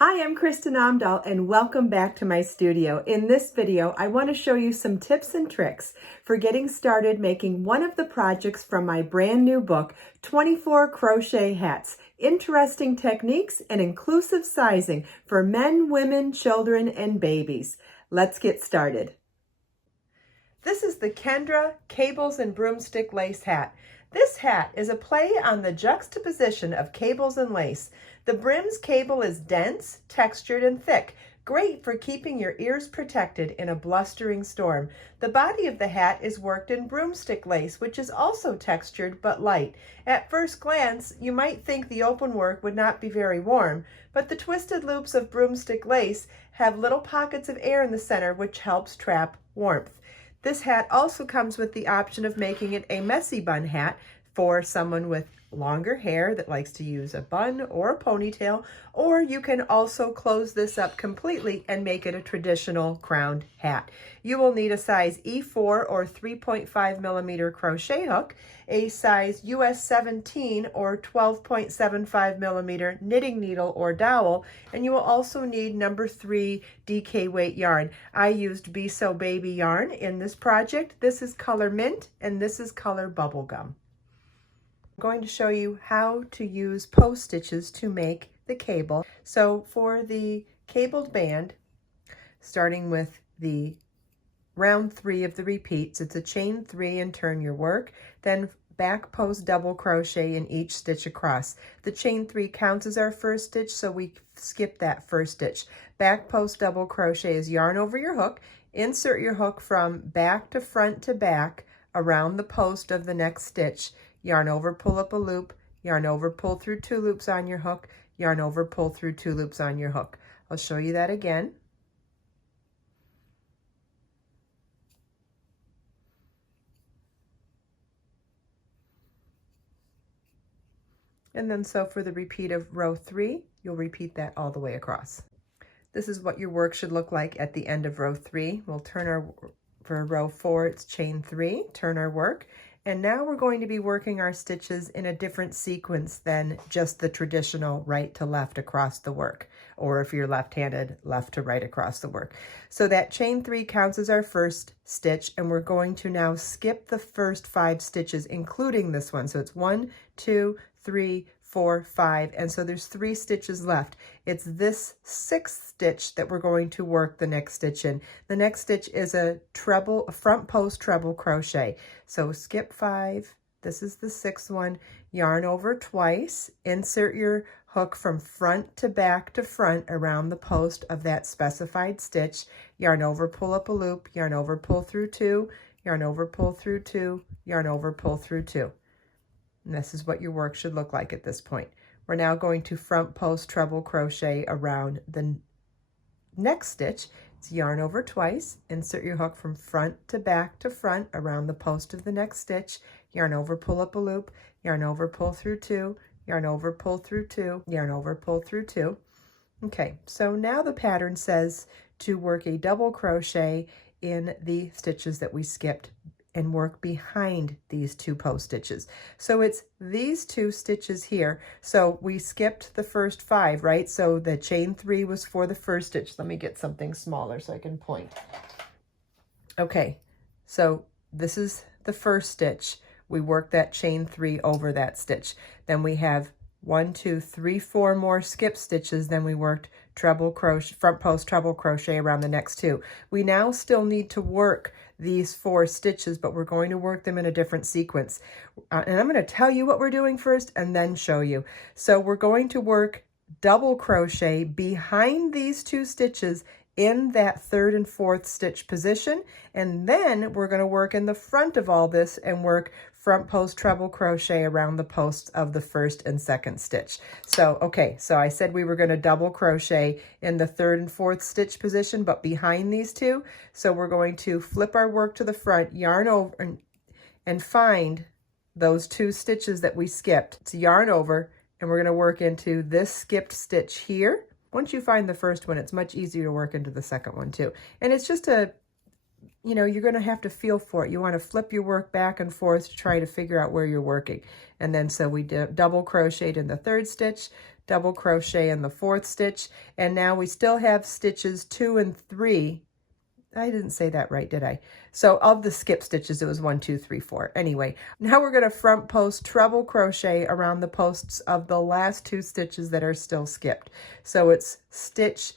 Hi, I'm Kristen Amdahl and welcome back to my studio. In this video, I want to show you some tips and tricks for getting started making one of the projects from my brand new book, 24 Crochet Hats, Interesting Techniques and Inclusive Sizing for Men, Women, Children, and Babies. Let's get started. This is the Kendra Cables and Broomstick Lace Hat. This hat is a play on the juxtaposition of cables and lace. The brim's cable is dense, textured, and thick, great for keeping your ears protected in a blustering storm. The body of the hat is worked in broomstick lace, which is also textured but light. At first glance, you might think the open work would not be very warm, but the twisted loops of broomstick lace have little pockets of air in the center, which helps trap warmth. This hat also comes with the option of making it a messy bun hat for someone with longer hair that likes to use a bun or a ponytail, or you can also close this up completely and make it a traditional crowned hat. You will need a size E4 or 3.5 millimeter crochet hook, a size US 17 or 12.75 millimeter knitting needle or dowel, and you will also need number 3 DK weight yarn. I used Be So Baby yarn in this project. This is color mint and this is color bubblegum. I'm going to show you how to use post stitches to make the cable. So for the cabled band, starting with the round 3 of the repeats, it's a chain 3 and turn your work, then back post double crochet in each stitch across. The chain 3 counts as our first stitch, so we skip that first stitch. Back post double crochet is yarn over your hook, insert your hook from back to front to back around the post of the next stitch, yarn over, pull up a loop, yarn over, pull through 2 loops on your hook, yarn over, pull through 2 loops on your hook. I'll show you that again. And then so for the repeat of row 3, you'll repeat that all the way across. This is what your work should look like at the end of row 3. We'll turn for row 4, it's chain 3, turn our work. And now we're going to be working our stitches in a different sequence than just the traditional right to left across the work, or if you're left-handed, left to right across the work. So that chain 3 counts as our first stitch, and we're going to now skip the first 5 stitches, including this one. So it's 1, 2, 3, 4, 5, and so there's 3 stitches left. It's this 6th stitch that we're going to work the next stitch in. The next stitch is a front post treble crochet. So skip 5, this is the 6th one, yarn over twice, insert your hook from front to back to front around the post of that specified stitch, yarn over, pull up a loop, yarn over, pull through 2, yarn over, pull through 2, yarn over, pull through 2. And this is what your work should look like at this point. We're now going to front post treble crochet around the next stitch. It's yarn over twice, insert your hook from front to front around the post of the next stitch, yarn over, pull up a loop, yarn over, pull through 2, yarn over, pull through 2, yarn over, pull through 2. Okay, so now the pattern says to work a double crochet in the stitches that we skipped and work behind these 2 post stitches. So it's these 2 stitches here. So we skipped the first 5, right? So the chain 3 was for the first stitch. Let me get something smaller so I can point. Okay, so this is the first stitch. We work that chain 3 over that stitch. Then we have 1, 2, 3, 4 more skip stitches. Then we worked treble crochet, front post treble crochet around the next 2. We now still need to work these 4 stitches, but we're going to work them in a different sequence. And I'm going to tell you what we're doing first and then show you. So we're going to work double crochet behind these 2 stitches in that 3rd and 4th stitch position, and then we're going to work in the front of all this and work front post treble crochet around the posts of the 1st and 2nd stitch. So okay, so I said we were going to double crochet in the 3rd and 4th stitch position, but behind these 2. So we're going to flip our work to the front, yarn over, and find those 2 stitches that we skipped. It's yarn over, and we're going to work into this skipped stitch here. Once you find the first one, it's much easier to work into the second one too. And it's just a you know, you're going to have to feel for it. You want to flip your work back and forth to try to figure out where you're working. And then so we double crocheted in the 3rd stitch, double crochet in the 4th stitch, and now we still have stitches 2 and 3. I didn't say that right, did I? So of the skip stitches, it was 1, 2, 3, 4. Anyway, now we're going to front post treble crochet around the posts of the last 2 stitches that are still skipped. So it's stitch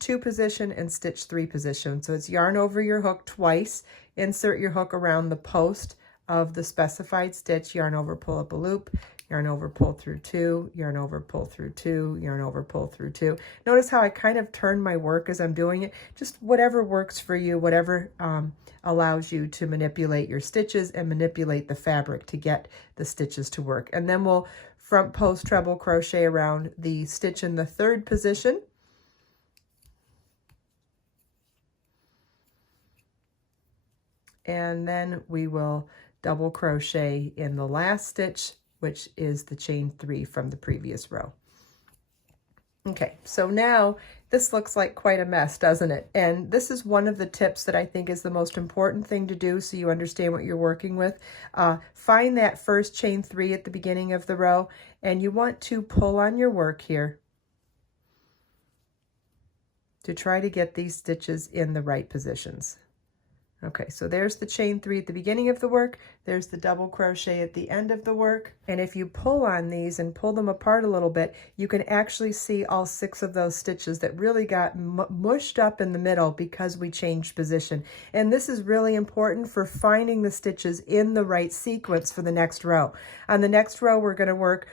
2 position and stitch 3 position. So it's yarn over your hook twice, insert your hook around the post of the specified stitch, yarn over, pull up a loop, yarn over, pull through 2, yarn over, pull through 2, yarn over, pull through 2. Notice how I kind of turn my work as I'm doing it. Just whatever works for you, whatever allows you to manipulate your stitches and manipulate the fabric to get the stitches to work. And then we'll front post treble crochet around the stitch in the 3rd position. And then we will double crochet in the last stitch, which is the chain 3 from the previous row. Okay, so now this looks like quite a mess, doesn't it? And this is one of the tips that I think is the most important thing to do so you understand what you're working with. Find that first chain 3 at the beginning of the row, and you want to pull on your work here to try to get these stitches in the right positions. Okay, so there's the chain 3 at the beginning of the work, there's the double crochet at the end of the work, and if you pull on these and pull them apart a little bit, you can actually see all 6 of those stitches that really got mushed up in the middle because we changed position. And this is really important for finding the stitches in the right sequence for the next row. On the next row, we're going to work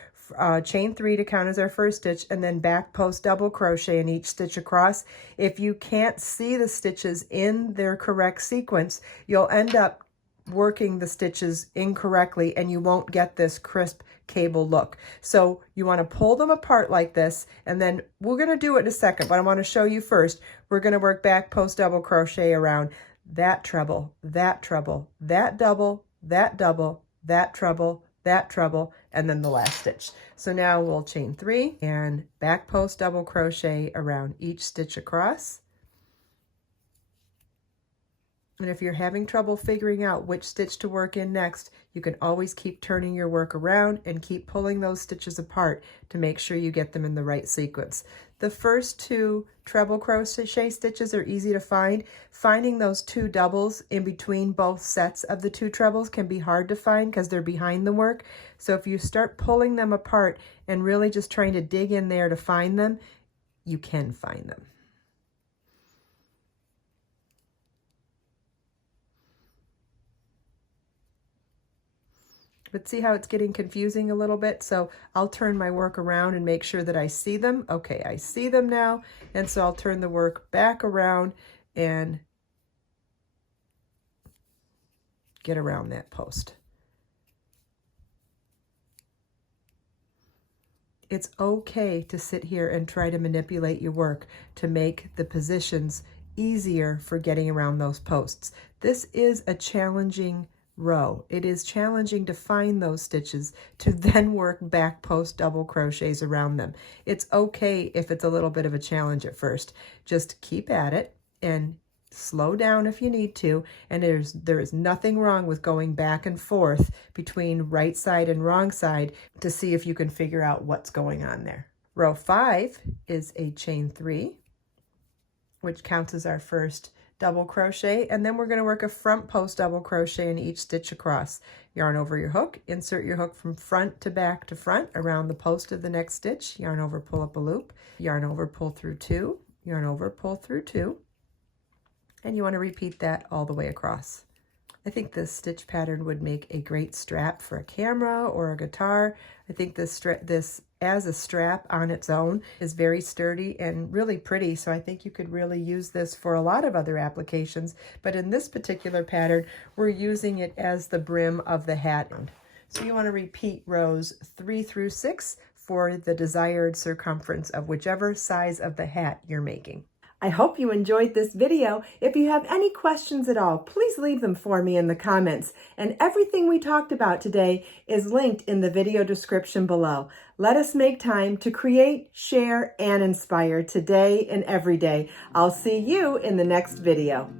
chain 3 to count as our first stitch, and then back post double crochet in each stitch across. If you can't see the stitches in their correct sequence, you'll end up working the stitches incorrectly and you won't get this crisp cable look. So you want to pull them apart like this, and then we're going to do it in a second, but I want to show you first. We're going to work back post double crochet around that treble, that treble, that double, that double, that treble, that treble, and then the last stitch. So now we'll chain 3 and back post double crochet around each stitch across. And if you're having trouble figuring out which stitch to work in next, you can always keep turning your work around and keep pulling those stitches apart to make sure you get them in the right sequence. The first 2 treble crochet stitches are easy to find. Finding those 2 doubles in between both sets of the 2 trebles can be hard to find because they're behind the work. So if you start pulling them apart and really just trying to dig in there to find them, you can find them. But see how it's getting confusing a little bit? So I'll turn my work around and make sure that I see them. Okay, I see them now. And so I'll turn the work back around and get around that post. It's okay to sit here and try to manipulate your work to make the positions easier for getting around those posts. This is a challenging row. It is challenging to find those stitches to then work back post double crochets around them. It's okay if it's a little bit of a challenge at first. Just keep at it and slow down if you need to, and there is nothing wrong with going back and forth between right side and wrong side to see if you can figure out what's going on there. Row 5 is a chain 3, which counts as our first double crochet, and then we're going to work a front post double crochet in each stitch across. Yarn over your hook, insert your hook from front to back to front around the post of the next stitch, yarn over, pull up a loop, yarn over, pull through 2, yarn over, pull through 2, and you want to repeat that all the way across. I think this stitch pattern would make a great strap for a camera or a guitar. I think this as a strap on its own is very sturdy and really pretty, so I think you could really use this for a lot of other applications, but in this particular pattern we're using it as the brim of the hat. So you want to repeat rows 3 through 6 for the desired circumference of whichever size of the hat you're making. I hope you enjoyed this video. If you have any questions at all, please leave them for me in the comments. And everything we talked about today is linked in the video description below. Let us make time to create, share, and inspire today and every day. I'll see you in the next video.